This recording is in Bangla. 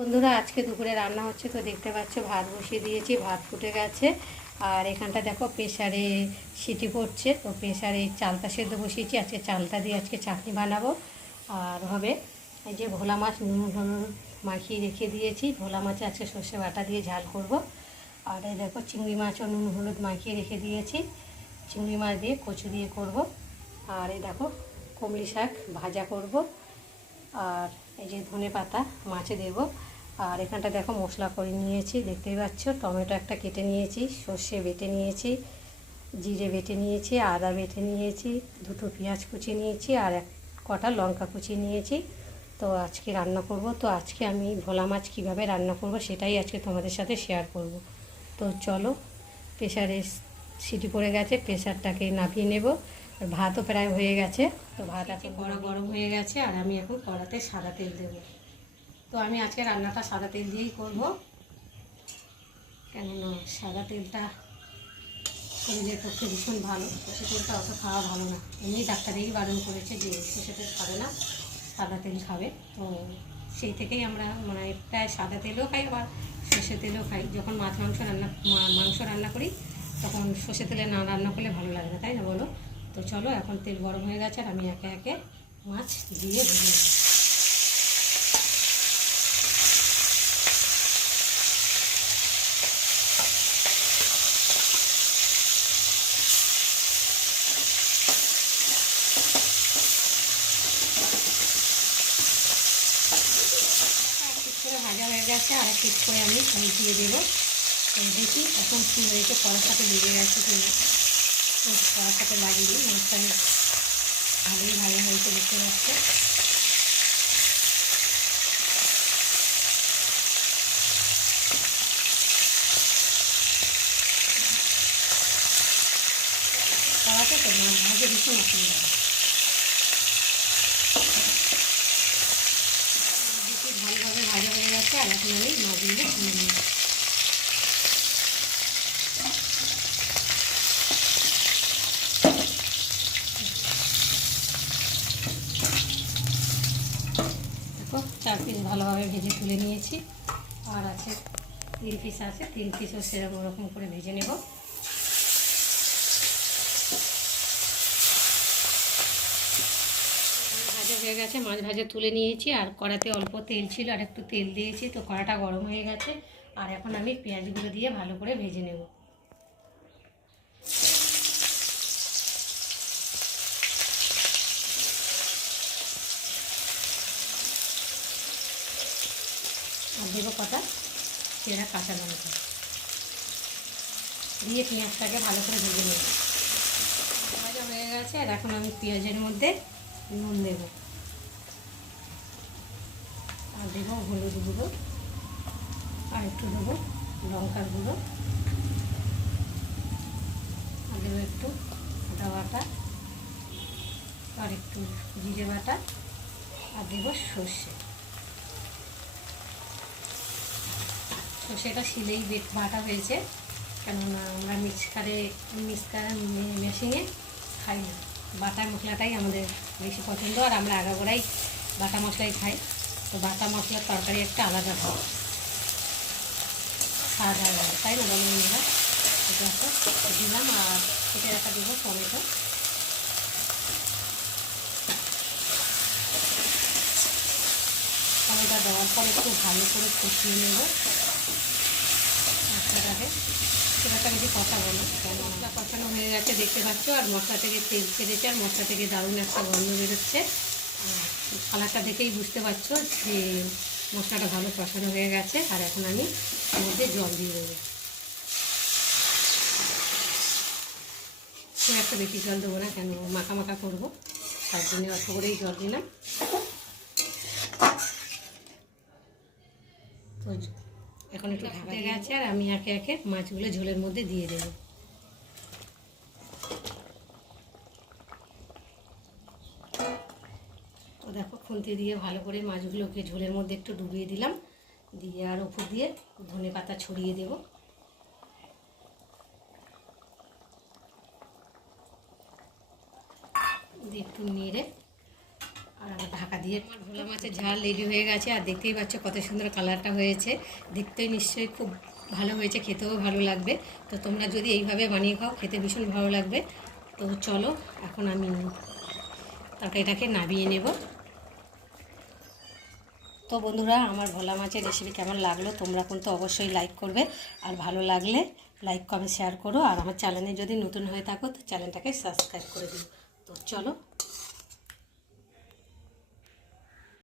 বন্ধুরা, আজকে দুপুরে রান্না হচ্ছে তো দেখতে পাচ্ছ, ভাত বসিয়ে দিয়েছি, ভাত ফুটে গেছে। আর এখানটা দেখো প্রেশারে সিটি পড়ছে, তো প্রেশারে চালটা সেদ্ধ বসিয়েছি, আজকে চালটা দিয়ে আজকে চাটনি বানাবো। আর হবে এই যে ভোলা মাছ, নুন, হলুদ মাখিয়ে রেখে দিয়েছি। ভোলা মাছে আজকে সর্ষে বাটা দিয়ে ঝাল করব। আর এই দেখো, চিংড়ি মাছও নুন, হলুদ মাখিয়ে রেখে দিয়েছি। চিংড়ি মাছ দিয়ে কচু দিয়ে করব। আর এই দেখো, কমলি শাক ভাজা করব। আর এই যে ধনে পাতা মাছে দেব। আর এখানটা দেখো মশলা করে নিয়েছি দেখতেই পাচ্ছ। টমেটো একটা কেটে নিয়েছি সর্ষে বেটে নিয়েছি জিরে বেটে নিয়েছি আদা বেটে নিয়েছি দুটো পেঁয়াজ কুচি নিয়েছি আর এক কটা লঙ্কা কুচি নিয়েছি। তো আজকে রান্না করব। তো আজকে আমি ভোলা মাছ কীভাবে রান্না করব সেটাই আজকে তোমাদের সাথে শেয়ার করব। তো চলো প্রেশারে সিটি পড়ে গেছে প্রেশারটাকে নামিয়ে নেব। আর ভাতও প্রায় হয়ে গেছে। তো ভাত আছে কড়া গরম হয়ে গেছে আর আমি এখন কড়াতে সাদা তেল দেব। তো আমি আজকে রান্নাটা সাদা তেল দিয়েই করব। কেননা সাদা তেলটা শরীরের পক্ষে ভীষণ ভালো সর্ষে তেলটা অত খাওয়া ভালো না। এমনি ডাক্তারেই বারণ করেছে যে সর্ষে তেল খাবে না, সাদা তেল খাবে। তো সেই থেকেই আমরা মানে প্রায় সাদা তেলও খাই, আবার সর্ষে তেলও খাই। যখন মাছ, মাংস রান্না মাংস রান্না করি, তখন সর্ষে তেলে না রান্না করলে ভালো লাগে না, তাই না বলো? তো চলো, এখন তেল গরম হয়ে গেছে আর আমি একে একে মাছ দিয়ে ভেজে নেব। এক পিস করে ভাজা হয়ে গেছে, আর পিস করে আমি দিয়ে দেবো। দেখি এখন কী হয়েছে কড়ার সাথে লেগে গেছে কিনা কড়ার সাথে লাগিয়ে মাছটা ভালোই ভাজা হয়েছে, দেখতে পাচ্ছে কড়াতে তো ভাজে ভীষণ অসুবিধা হয়। দেখি ভালোভাবে গেছে আর এখন আমি মাছগুলো তুলে নিই চার পিস ভালোভাবে ভেজে তুলে নিয়েছি। আর আছে তিন পিস আছে, তিন পিসও সেরকম ওরকম করে ভেজে নেব ভাজা হয়ে গেছে, মাছ ভাজা তুলে নিয়েছি, আর কড়াতে অল্প তেল ছিল, আর একটু তেল দিয়েছি, তো কড়াটা গরম হয়ে গেছে, আর এখন আমি পেঁয়াজগুলো দিয়ে ভালো করে ভেজে নেব। আর দেবো কটা? সেরা কাঁচা লঙ্কা। দিয়ে পেঁয়াজটাকে ভালো করে ভেজে নেব। হয়ে গেছে, আর এখন আমি পেঁয়াজের মধ্যে নুন দেব। আর দেবো হলুদ গুঁড়ো আর একটু দেবো লঙ্কার গুঁড়ো। আর দেবো একটু আদা বাটা আর একটু জিরে বাটা আর দেবো সর্ষে। সর্ষেটা শিলেই বেট বাটা হয়েছে, কেননা আমরা মিক্সকারে মিক্সকার মেশিনে খাই না। বাটা মশলাটাই আমাদের বেশি পছন্দ, আর আমরা আগাগোড়াই বাটা মশলাই খাই। তো বাটা মশলার তরকারি একটা আলাদা হয় স্বাদ আলাদা তাই না বলো বন্ধুরা? এটা একটা দিলাম আর কেটে রাখা দেবো টমেটো। টমেটো দেওয়ার পর একটু ভালো করে কষিয়ে নেব। মশলাটাকে সেটাটা বেশি কষা বলো। মশলা কষানো হয়ে গেছে, দেখতে পাচ্ছ? আর মশলা থেকে তেল ছেড়েছে, আর মশলা থেকে দারুণ একটা গন্ধ বেরোচ্ছে। কালারটা দেখেই বুঝতে পারছ যে মশলাটা ভালো কষানো হয়ে গেছে, আর এখন আমি মধ্যে জল দিয়ে দেবো। খুব একটা বেশি জল দেবো না, কেন মাখা মাখা করব, তার জন্য অল্প করেই জল দিলাম। এখন একটু ঢাকা গেছে, আর আমি একে একে মাছগুলো ঝোলের মধ্যে দিয়ে দেবো। দেখো, খুন্তি দিয়ে ভালো করে মাছগুলোকে ঝোলের মধ্যে একটু ডুবিয়ে দিলাম। দিয়ে আর উপর দিয়ে ধনে পাতা ছড়িয়ে দেব। দিয়ে একটু নেড়ে আর ঢাকা দিয়ে আমার ভোলা মাছের ঝাল রেডি হয়ে গেছে। আর দেখতেই পাচ্ছ কত সুন্দর কালারটা হয়েছে। দেখতেই নিশ্চয়ই খুব ভালো হয়েছে, খেতেও ভালো লাগবে। তো তোমরা যদি এইভাবে বানিয়ে খাও, খেতে ভীষণ ভালো লাগবে। তো চলো, এখন আমি তরকারিটাকে নামিয়ে নেব। তো বন্ধুরা, আমার ভোলা মাছের রেসিপি কেমন লাগল তোমরা কিন্তু অবশ্যই লাইক করবে। আর ভালো লাগলে লাইক কমেন্ট শেয়ার করো। আর আমার চ্যানেলে যদি নতুন হয়ে থাকো, তো চ্যানেলটাকে সাবস্ক্রাইব করে দিও। তো চলো